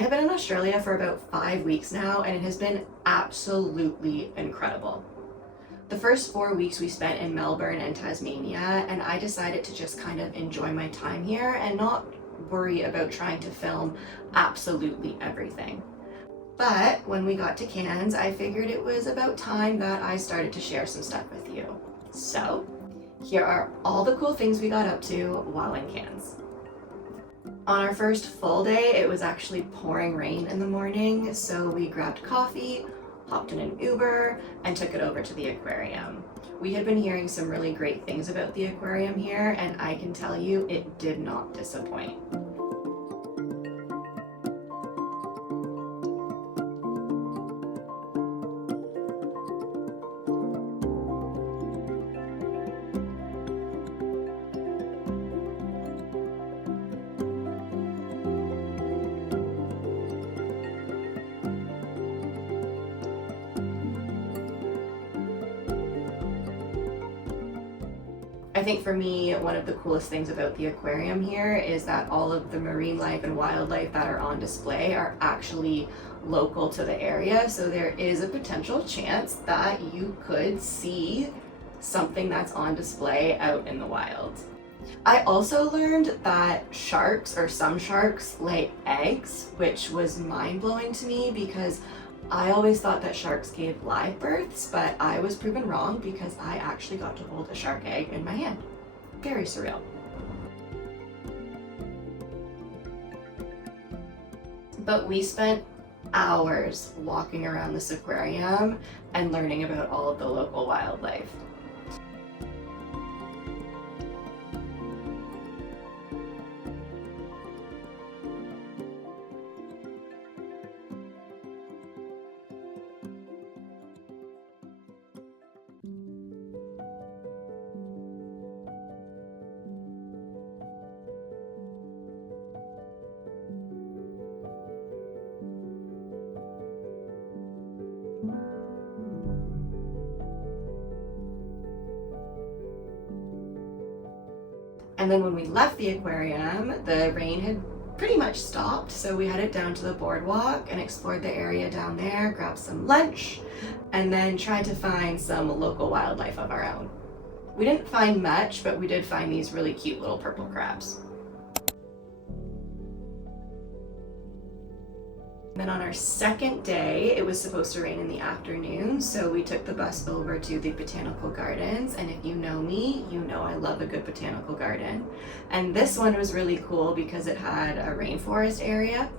have been in Australia for about 5 weeks now, and it has been absolutely incredible. The first 4 weeks we spent in Melbourne and Tasmania, and I decided to just kind of enjoy my time here and not worry about trying to film absolutely everything. But when we got to Cairns, I figured it was about time that I started to share some stuff with you. So here are all the cool things we got up to while in Cairns. On our first full day, it was actually pouring rain in the morning, so we grabbed coffee, hopped in an Uber, and took it over to the aquarium. We had been hearing some really great things about the aquarium here, and I can tell you it did not disappoint. I think for me, one of the coolest things about the aquarium here is that all of the marine life and wildlife that are on display are actually local to the area. So there is a potential chance that you could see something that's on display out in the wild. I also learned that sharks, or some sharks, lay eggs, which was mind-blowing to me because I always thought that sharks gave live births, but I was proven wrong because I actually got to hold a shark egg in my hand. Very surreal. But we spent hours walking around this aquarium and learning about all of the local wildlife. And then when we left the aquarium, the rain had pretty much stopped, so we headed down to the boardwalk and explored the area down there, grabbed some lunch, and then tried to find some local wildlife of our own. We didn't find much, but we did find these really cute little purple crabs. Then on our second day, it was supposed to rain in the afternoon, so we took the bus over to the botanical gardens, and if you know me, you know I love a good botanical garden. And this one was really cool because it had a rainforest area,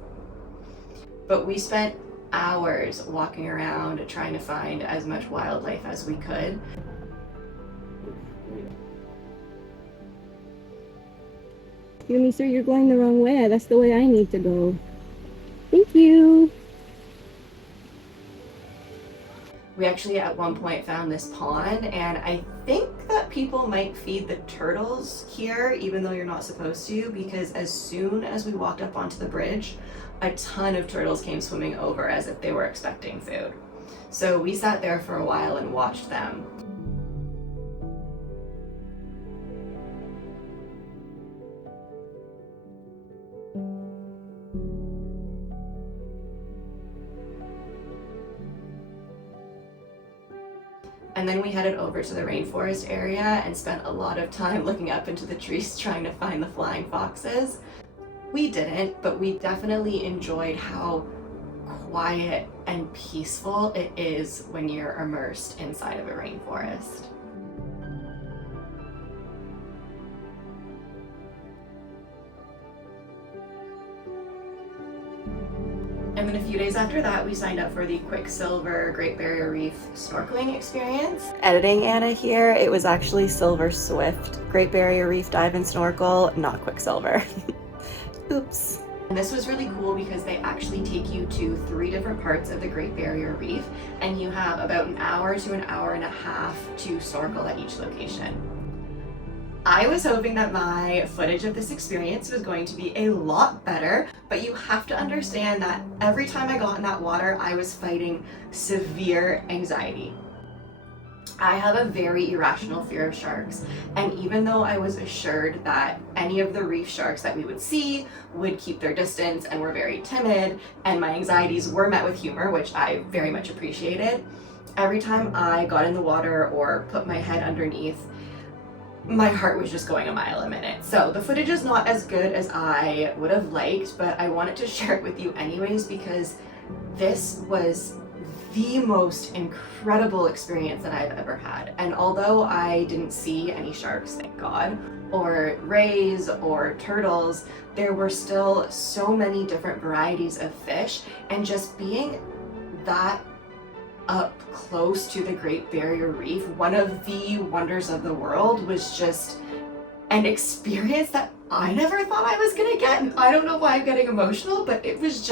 but we spent hours walking around trying to find as much wildlife as we could. Excuse me, sir, you're going the wrong way. That's the way I need to go. Thank you. We actually at one point found this pond, and I think that people might feed the turtles here even though you're not supposed to, because as soon as we walked up onto the bridge, a ton of turtles came swimming over as if they were expecting food. So we sat there for a while and watched them. And then we headed over to the rainforest area and spent a lot of time looking up into the trees trying to find the flying foxes. We didn't, but we definitely enjoyed how quiet and peaceful it is when you're immersed inside of a rainforest. And then a few days after that, we signed up for the Quicksilver Great Barrier Reef snorkeling experience. Editing Anna here, it was actually Silver Swift Great Barrier Reef dive and snorkel, not Quicksilver. Oops. And this was really cool because they actually take you to 3 different parts of the Great Barrier Reef, and you have about an hour to an hour and a half to snorkel at each location. I was hoping that my footage of this experience was going to be a lot better, but you have to understand that every time I got in that water, I was fighting severe anxiety. I have a very irrational fear of sharks, and even though I was assured that any of the reef sharks that we would see would keep their distance and were very timid, and my anxieties were met with humor, which I very much appreciated, every time I got in the water or put my head underneath, my heart was just going a mile a minute. So the footage is not as good as I would have liked, but I wanted to share it with you anyways because this was the most incredible experience that I've ever had. And although I didn't see any sharks, thank God, or rays or turtles, there were still so many different varieties of fish, and just being that up close to the Great Barrier Reef, one of the wonders of the world, was just an experience that I never thought I was gonna get. And I don't know why I'm getting emotional, but it was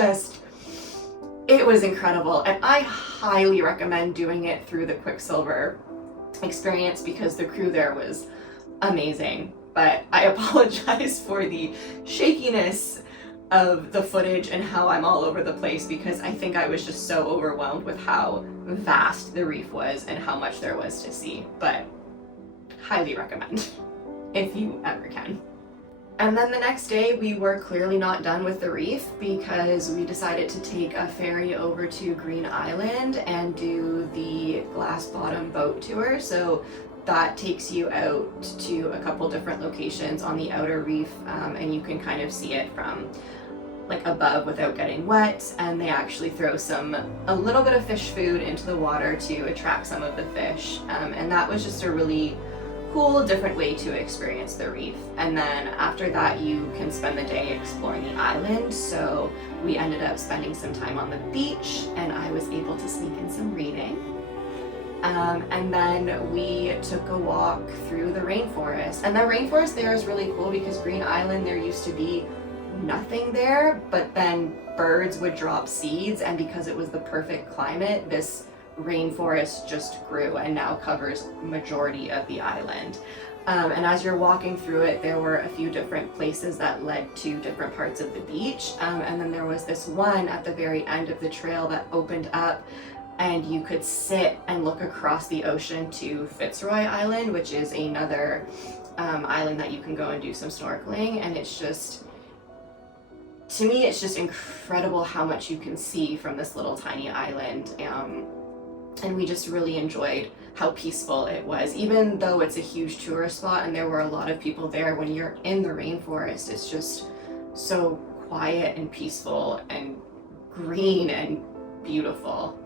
incredible. And I highly recommend doing it through the Quicksilver experience because the crew there was amazing. But I apologize for the shakiness of the footage and how I'm all over the place because I think I was just so overwhelmed with how vast the reef was and how much there was to see. But highly recommend if you ever can. And then the next day we were clearly not done with the reef because we decided to take a ferry over to Green Island and do the glass bottom boat tour. So that takes you out to a couple different locations on the outer reef, and you can kind of see it from like above without getting wet, and they actually throw a little bit of fish food into the water to attract some of the fish, and that was just a really cool different way to experience the reef. And then after that you can spend the day exploring the island, so we ended up spending some time on the beach and I was able to sneak in some reading. And then we took a walk through the rainforest, and the rainforest there is really cool because Green Island, there used to be nothing there, but then birds would drop seeds, and because it was the perfect climate, this rainforest just grew and now covers majority of the island. And as you're walking through it, there were a few different places that led to different parts of the beach, and then there was this one at the very end of the trail that opened up and you could sit and look across the ocean to Fitzroy Island, which is another island that you can go and do some snorkeling. And it's just, to me, it's just incredible how much you can see from this little tiny island. And we just really enjoyed how peaceful it was. Even though it's a huge tourist spot and there were a lot of people there, when you're in the rainforest, it's just so quiet and peaceful and green and beautiful.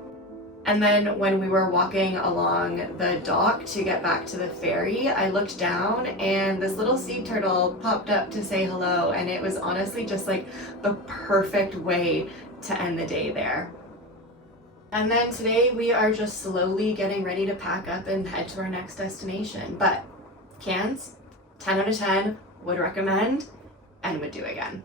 And then when we were walking along the dock to get back to the ferry, I looked down and this little sea turtle popped up to say hello, and it was honestly just like the perfect way to end the day there. And then today we are just slowly getting ready to pack up and head to our next destination. But Cairns, 10 out of 10, would recommend and would do again.